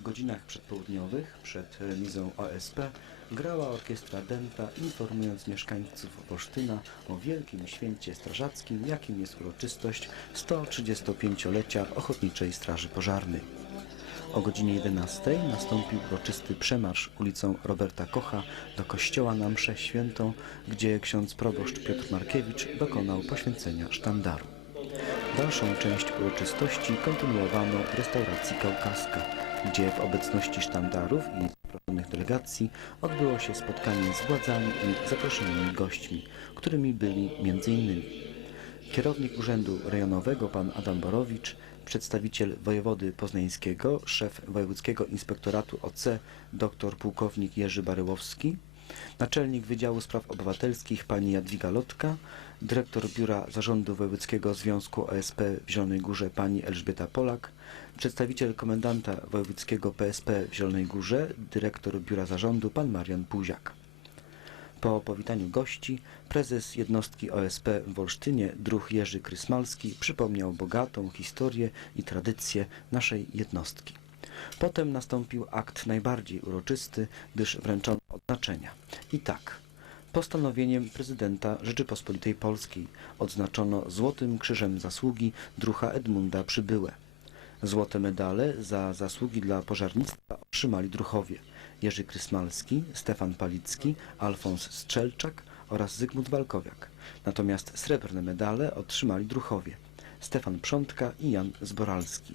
godzinach przedpołudniowych, przed remizą OSP, grała orkiestra Dęta, informując mieszkańców Wolsztyna o wielkim święcie strażackim, jakim jest uroczystość 135-lecia Ochotniczej Straży Pożarnej. O godzinie 11 nastąpił uroczysty przemarsz ulicą Roberta Kocha do kościoła na mszę świętą, gdzie ksiądz proboszcz Piotr Markiewicz dokonał poświęcenia sztandaru. Dalszą część uroczystości kontynuowano w restauracji Kaukaska, gdzie w obecności sztandarów i zaproszonych delegacji odbyło się spotkanie z władzami i zaproszonymi gośćmi, którymi byli m.in. kierownik Urzędu Rejonowego pan Adam Borowicz, przedstawiciel wojewody poznańskiego, szef Wojewódzkiego Inspektoratu OC dr pułkownik Jerzy Baryłowski, naczelnik Wydziału Spraw Obywatelskich pani Jadwiga Lotka, dyrektor Biura Zarządu Wojewódzkiego Związku OSP w Zielonej Górze pani Elżbieta Polak, przedstawiciel komendanta wojewódzkiego PSP w Zielonej Górze, dyrektor Biura Zarządu pan Marian Puziak. Po powitaniu gości prezes jednostki OSP w Wolsztynie, druh Jerzy Krysmalski, przypomniał bogatą historię i tradycję naszej jednostki. Potem nastąpił akt najbardziej uroczysty, gdyż wręczono odznaczenia. I tak, postanowieniem prezydenta Rzeczypospolitej Polskiej odznaczono Złotym Krzyżem Zasługi druha Edmunda Przybyłę. Złote medale za zasługi dla pożarnictwa otrzymali druhowie Jerzy Krysmalski, Stefan Palicki, Alfons Strzelczak oraz Zygmunt Walkowiak. Natomiast srebrne medale otrzymali druhowie Stefan Przątka i Jan Zboralski.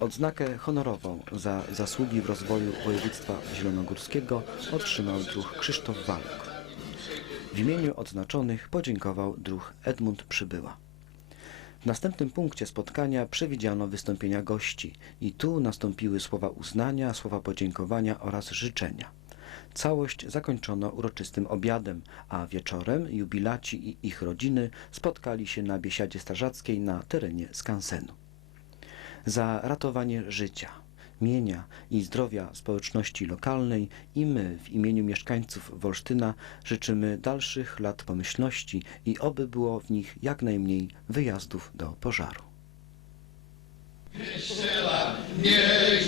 Odznakę honorową za zasługi w rozwoju województwa zielonogórskiego otrzymał druh Krzysztof Walk. W imieniu odznaczonych podziękował druh Edmund Przybyła. W następnym punkcie spotkania przewidziano wystąpienia gości i tu nastąpiły słowa uznania, słowa podziękowania oraz życzenia. Całość zakończono uroczystym obiadem, a wieczorem jubilaci i ich rodziny spotkali się na biesiadzie strażackiej na terenie skansenu. Za ratowanie życia, mienia i zdrowia społeczności lokalnej i my w imieniu mieszkańców Wolsztyna życzymy dalszych lat pomyślności i oby było w nich jak najmniej wyjazdów do pożaru. Nie